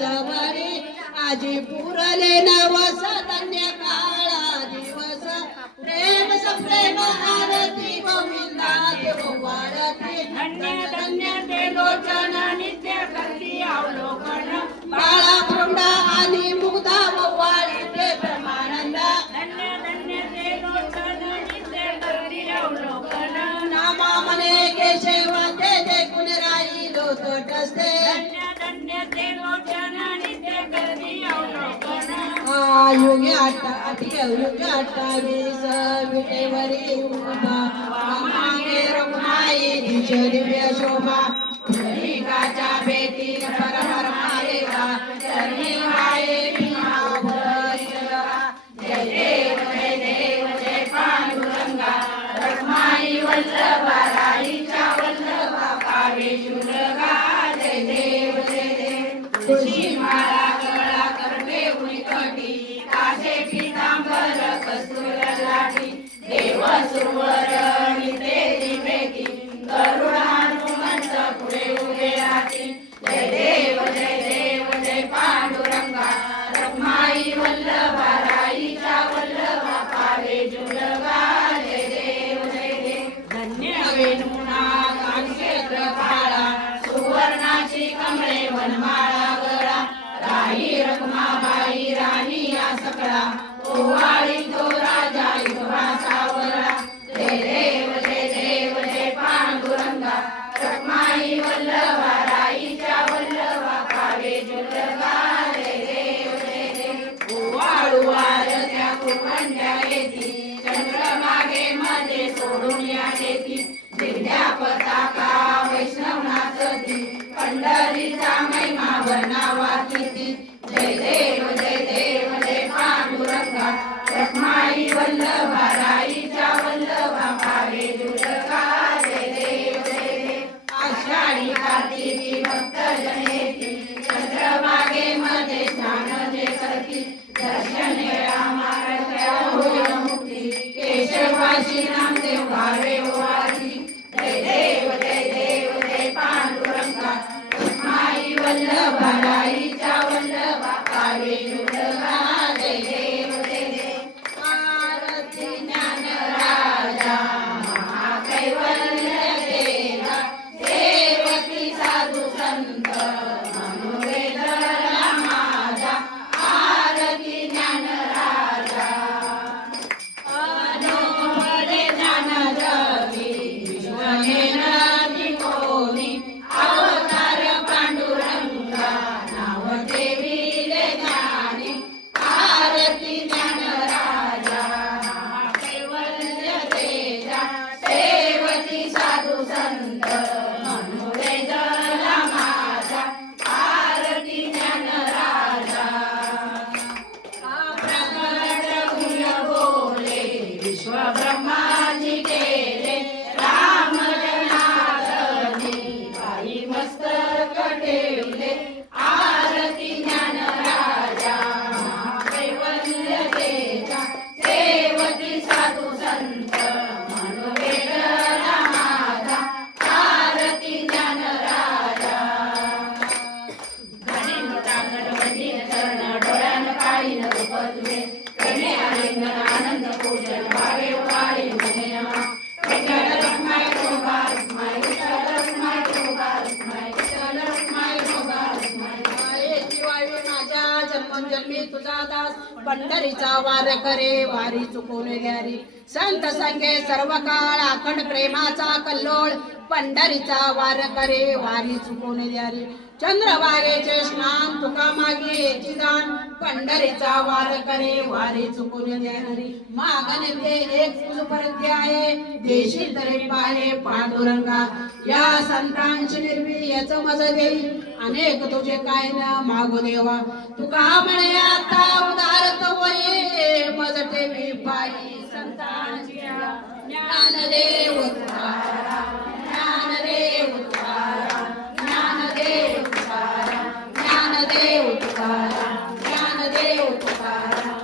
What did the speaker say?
जवरी आजी पुरले नवस धन्य काळा दिवस प्रेम सप्रेम आरती गोविंदा देव वारती धन्य धन्य ते लोचन नित्य करती अवलोकन बाळा खोंडा आणि मुग्धा वाळी ते ब्रह्मानंद धन्य धन्य ते लोचन नित्य करती अवलोकन नामा मने केशव ते देखून राहिलो तटस्थे धन्य धन्य ते लोचन नित्य करती अवलोकन युगे 28 विटेवरी उभा मागे रघुमाई दिश दिव्य शोभा पुंडलिकाच्या भेटीत हर हर महादेवा चरणी वाये जय देव जय पांडुरंगा रखमाई वल्लभा राईच्या वल्लभा पावे शुलगा जय देव तुळशी माळा गळा करवे उनिकटी कासे पीतांबर कस्तूर लाठी देव सुवर निते दिवेती गरुड हनुमंत पुढे उभे राहती जय देव जय पांडुरंगा रखमाई वल्लभा राईच्या वल्लभा पावे जुलगा जय देव धन्य वेणुना गानक्षेत्र पाळा सुवर्णाची कमळे वनमाळा गळा राई रखमाबाई राणी या सकळा ओवाळी तो राजा युवा सावळा जय देव जय पांडुरंगा रखमाई वल्लभा राईच्या वल्लभा पावे जुलगा जय देव ओवाळू वारत्या कुंड्या येती चंद्रमागे मध्ये सोडून या येती दिव्या पताका वैष्णव नाचती पंढरीचा महिमा वर्णावा किती जय देव जय पांडुरंगा रखमाई वल्लभा राईच्या वल्लभा पावे जुलगा जय देव आषाढी कार्तिकी भक्त जनेती चंद्रभागे मध्ये स्नान जे करती दर्शन रामारत्या होय मुक्ती केशवाशी नामदेव भावे वारी जय देव जय पांडुरंगा रखमाई वल्लभा राईच्या वल्लभा पावे जुलगा जय देव आरती ज्ञान राजा महाकैवल्य देवा सेवकी साधू संत मनोवेदना माझा आरती ज्ञान राजा अनोमले ज्ञान जगी विश्वनेनादी कोणी अवतार पांडुरंगा नाव देवीले ज्ञानी आरती ज्ञान राजा कैवल्य तेजा सेवती साधू संत मनोवेदना माझा आरती ज्ञान राजा प्रकट गुण बोले विश्व ब्रह्माजी केले राम जनार्दनी बाई मस्तक ठेवले आरती ज्ञान राजा कैवल्य तेजा सेवती साधू संत मनोवेदना माझा आरती ज्ञान राजा गणपती चरण डोळ्यान काळी न तुझे करणे आलिंगन आनंद पूजन भावे वाळी मुनेमा विठ्ठल रखमाई शोभा रखमाई विठ्ठल रखमाई शोभा रखमाई विठ्ठल रखमाई शोभा रखमाई जीवायू माझ्या जन्मोजन्मी तुझा दास पंढरीचा वार करे वारी चुकून ग्यारी संत संगे सर्व काळ अखंड प्रेमाचा कल्लोळ पंढरीचा वार करे वारी चुकून द्यारी चंद्रभागेचे स्नान तुका मागे याची दान पंढरीचा वार करे वारी चुकून द्यारी मागणे ते एक तुझ परत आहे देशील तरी पाहे पांडुरंगा या संतांची निर्भीयच मज देई अनेक तुझे काय ना मागो देवा तुका म्हणे आता उदारत वये मज ठेवी पायी संतांची ज्ञानदेव तुकारा ज्ञानदेव तुकारा ज्ञानदेव तुकारा ज्ञानदेव तुकारा ज्ञानदेव तुकारा